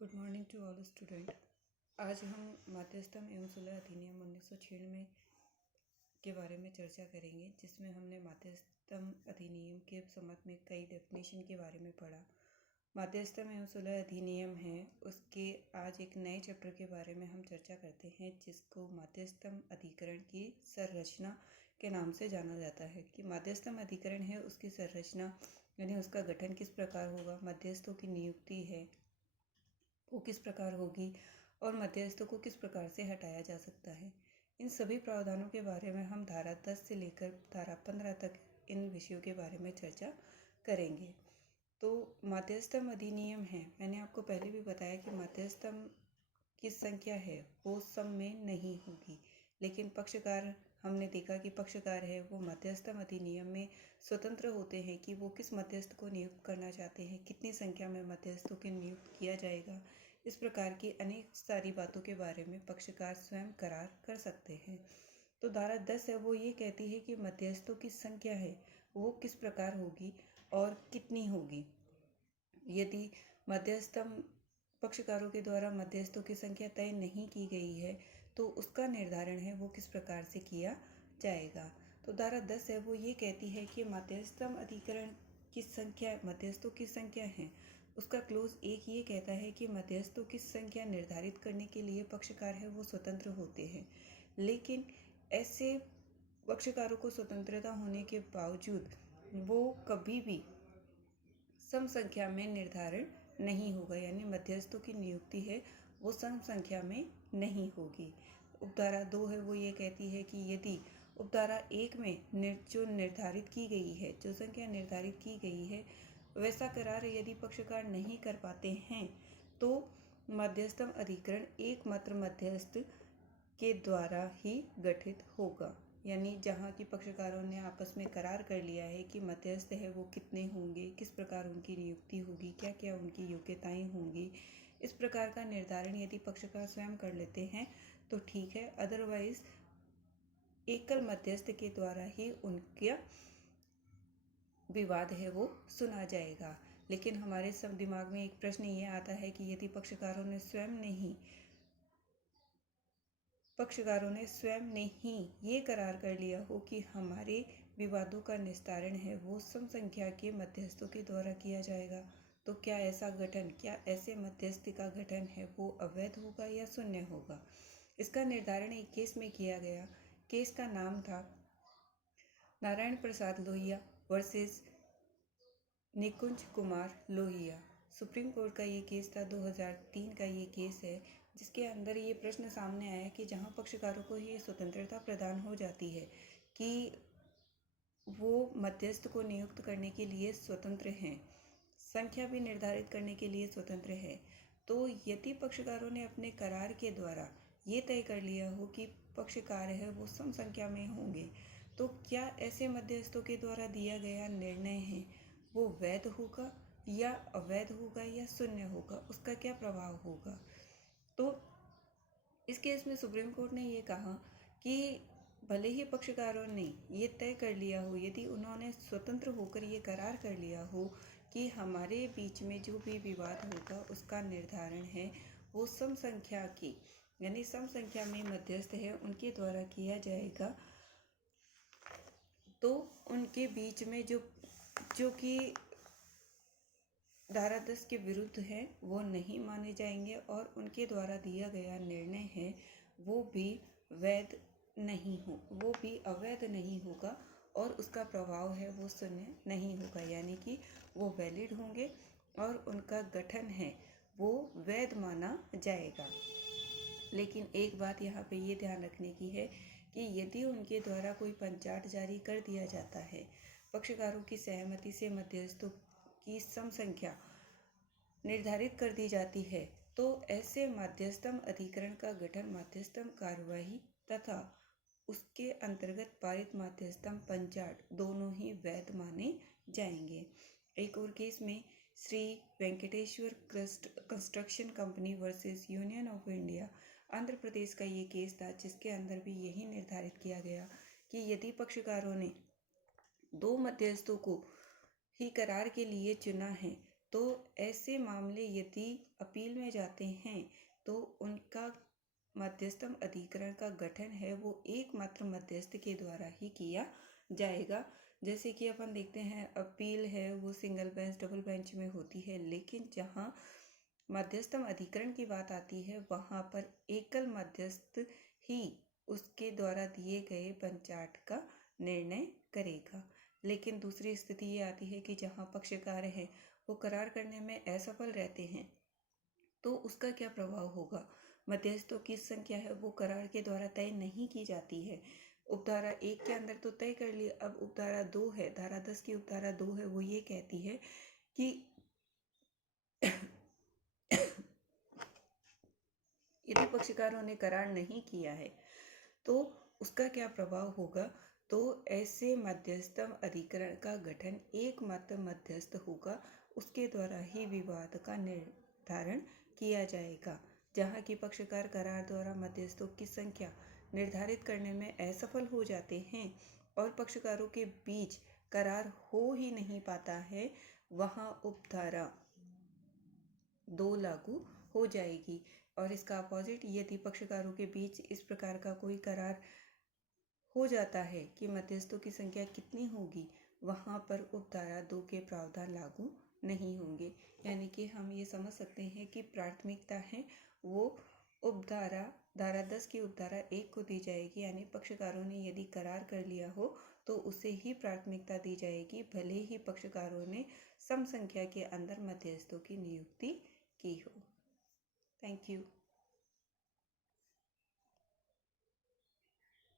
Good morning to all student. आज हम मध्यस्थम एवं सुलह अधिनियम 1996 के बारे में चर्चा करेंगे, जिसमें हमने मध्यस्थम अधिनियम के संबंध में कई डेफिनेशन के बारे में पढ़ा। मध्यस्थम एवं सुलह अधिनियम है, उसके आज एक नए चैप्टर के बारे में हम चर्चा करते हैं, जिसको मध्यस्थम अधिकरण की संरचना के नाम से जाना जाता है। कि मध्यस्थम अधिकरण है, उसकी संरचना यानी उसका गठन किस प्रकार होगा, मध्यस्थों की नियुक्ति है वो किस प्रकार होगी और मध्यस्थों को किस प्रकार से हटाया जा सकता है। इन सभी प्रावधानों के बारे में हम धारा 10 से लेकर धारा 15 तक इन विषयों के बारे में चर्चा करेंगे। तो मध्यस्थम अधिनियम है, मैंने आपको पहले भी बताया कि मध्यस्थम की संख्या है वो सम में नहीं होगी, लेकिन पक्षकार हमने देखा कि पक्षकार है वो मध्यस्थम अधिनियम में स्वतंत्र होते हैं कि वो किस मध्यस्थ को नियुक्त करना चाहते हैं, कितनी संख्या में मध्यस्थों को नियुक्त किया जाएगा। इस प्रकार की अनेक सारी बातों के बारे में पक्षकार स्वयं करार कर सकते हैं। तो धारा 10 है वो ये कहती है कि मध्यस्थों की संख्या है वो किस प्रकार होगी और कितनी होगी। यदि मध्यस्थम पक्षकारों के द्वारा मध्यस्थों की संख्या तय नहीं की गई है तो उसका निर्धारण है वो किस प्रकार से किया जाएगा। तो धारा 10 है वो ये कहती है कि मध्यस्थम अधिकरण की संख्या मध्यस्थों की संख्या है, उसका क्लोज 1 ये कहता है कि मध्यस्थों की संख्या निर्धारित करने के लिए पक्षकार है वो स्वतंत्र होते हैं, लेकिन ऐसे पक्षकारों को स्वतंत्रता होने के बावजूद वो कभी भी सम संख्या में निर्धारण नहीं होगा, यानी मध्यस्थों की नियुक्ति है वो सम संख्या में नहीं होगी। उपधारा 2 है वो ये कहती है कि यदि उपधारा 1 में जो निर्धारित की गई है, जो संख्या निर्धारित की गई है, वैसा करार यदि पक्षकार नहीं कर पाते हैं तो मध्यस्थम अधिकरण एकमात्र मध्यस्थ के द्वारा ही गठित होगा। यानी जहाँ की पक्षकारों ने आपस में करार कर लिया है कि मध्यस्थ है वो कितने होंगे, किस प्रकार उनकी नियुक्ति होगी, क्या क्या उनकी योग्यताएं होंगी, इस प्रकार का निर्धारण यदि पक्षकार स्वयं कर लेते हैं तो ठीक है, अदरवाइज एकल मध्यस्थ के द्वारा ही उनका विवाद है वो सुना जाएगा। लेकिन हमारे सब दिमाग में एक प्रश्न ये आता है कि यदि पक्षकारों ने स्वयं ने ही ये करार कर लिया हो कि हमारे विवादों का निस्तारण है वो सम संख्या के मध्यस्थों के द्वारा किया जाएगा, तो क्या ऐसे मध्यस्थ का गठन है वो अवैध होगा या शून्य होगा। इसका निर्धारण एक केस में किया गया। केस का नाम था नारायण प्रसाद लोहिया वर्सेस निकुंज कुमार लोहिया। सुप्रीम कोर्ट का ये केस था, 2003 का ये केस है, जिसके अंदर ये प्रश्न सामने आया कि जहाँ पक्षकारों को ये स्वतंत्रता प्रदान हो जाती है कि वो मध्यस्थ को नियुक्त करने के लिए स्वतंत्र हैं, संख्या भी निर्धारित करने के लिए स्वतंत्र है, तो यदि पक्षकारों ने अपने करार के द्वारा ये तय कर लिया हो कि पक्षकार है वो सम संख्या में होंगे, तो क्या ऐसे मध्यस्थों के द्वारा दिया गया निर्णय है वो वैध होगा या अवैध होगा या शून्य होगा, उसका क्या प्रभाव होगा। तो इस केस में सुप्रीम कोर्ट ने ये कहा कि भले ही पक्षकारों ने ये तय कर लिया हो, यदि उन्होंने स्वतंत्र होकर ये करार कर लिया हो कि हमारे बीच में जो भी विवाद होगा उसका निर्धारण है वो सम संख्या की यानी सम संख्या में मध्यस्थ है उनके द्वारा किया जाएगा, तो उनके बीच में जो कि धारा 10 के विरुद्ध है वो नहीं माने जाएंगे और उनके द्वारा दिया गया निर्णय है वो भी अवैध नहीं होगा और उसका प्रभाव है वो शून्य नहीं होगा, यानी कि वो वैलिड होंगे और उनका गठन है वो वैध माना जाएगा। लेकिन एक बात यहाँ पे ये ध्यान रखने की है कि यदि उनके द्वारा कोई पंचाट जारी कर दिया जाता है, पक्षकारों की सहमति से मध्यस्थों की सम संख्या निर्धारित कर दी जाती है, तो ऐसे मध्यस्थम अधिकरण का गठन मध्यस्थम कार्यवाही तथा उसके अंतर्गत पारित मध्यस्थम पंचाट दोनों ही वैध माने जाएंगे। एक और केस में Shri Venkateswara construction company versus Union of India Andhra Pradesh का ये केस था, जिसके अंदर भी यही निर्धारित किया गया कि यदि पक्षकारों ने 2 मध्यस्थों को ही करार के लिए चुना है तो ऐसे मामले यदि अपील में जाते हैं तो उनका मध्यस्थम अधिकरण का गठन है वो एकमात्र मध्यस्थ के द्वारा ही किया जाएगा। जैसे कि अपन देखते हैं अपील है वो सिंगल बेंच डबल बेंच में होती है, लेकिन जहाँ मध्यस्थम अधिकरण की बात आती है वहाँ पर एकल मध्यस्थ ही उसके द्वारा दिए गए पंचाट का निर्णय करेगा। लेकिन दूसरी स्थिति ये आती है कि जहाँ पक्षकार हैं वो करार करने में असफल रहते हैं, तो उसका क्या प्रभाव होगा। मध्यस्थों की संख्या है वो करार के द्वारा तय नहीं की जाती है। उपधारा 1 के अंदर तो तय कर लिया, अब उपधारा 2 है, धारा 10 की उपधारा 2 है, वो ये कहती है कि यदि पक्षकारों ने करार नहीं किया है तो उसका क्या प्रभाव होगा। तो ऐसे मध्यस्थम अधिकरण का गठन एकमात्र मध्यस्थ होगा, उसके द्वारा ही विवाद का निर्धारण किया जाएगा। जहाँ की पक्षकार करार द्वारा मध्यस्थों की संख्या निर्धारित करने में असफल हो जाते हैं और पक्षकारों के बीच करार हो ही नहीं पाता है, वहाँ उपधारा 2 लागू हो जाएगी। और इसका अपोजिट, यदि पक्षकारों के बीच इस प्रकार का कोई करार हो जाता है कि मध्यस्थों की संख्या कितनी होगी, वहाँ पर उपधारा 2 के प्रावधान लागू नहीं होंगे। यानी कि हम ये समझ सकते हैं कि प्राथमिकता है वो उपधारा धारा 10 की उपधारा 1 को दी जाएगी। यानी पक्षकारों ने यदि करार कर लिया हो तो उसे ही प्राथमिकता दी जाएगी, भले ही पक्षकारों ने सम संख्या के अंदर मध्यस्थों की नियुक्ति की हो। Thank you.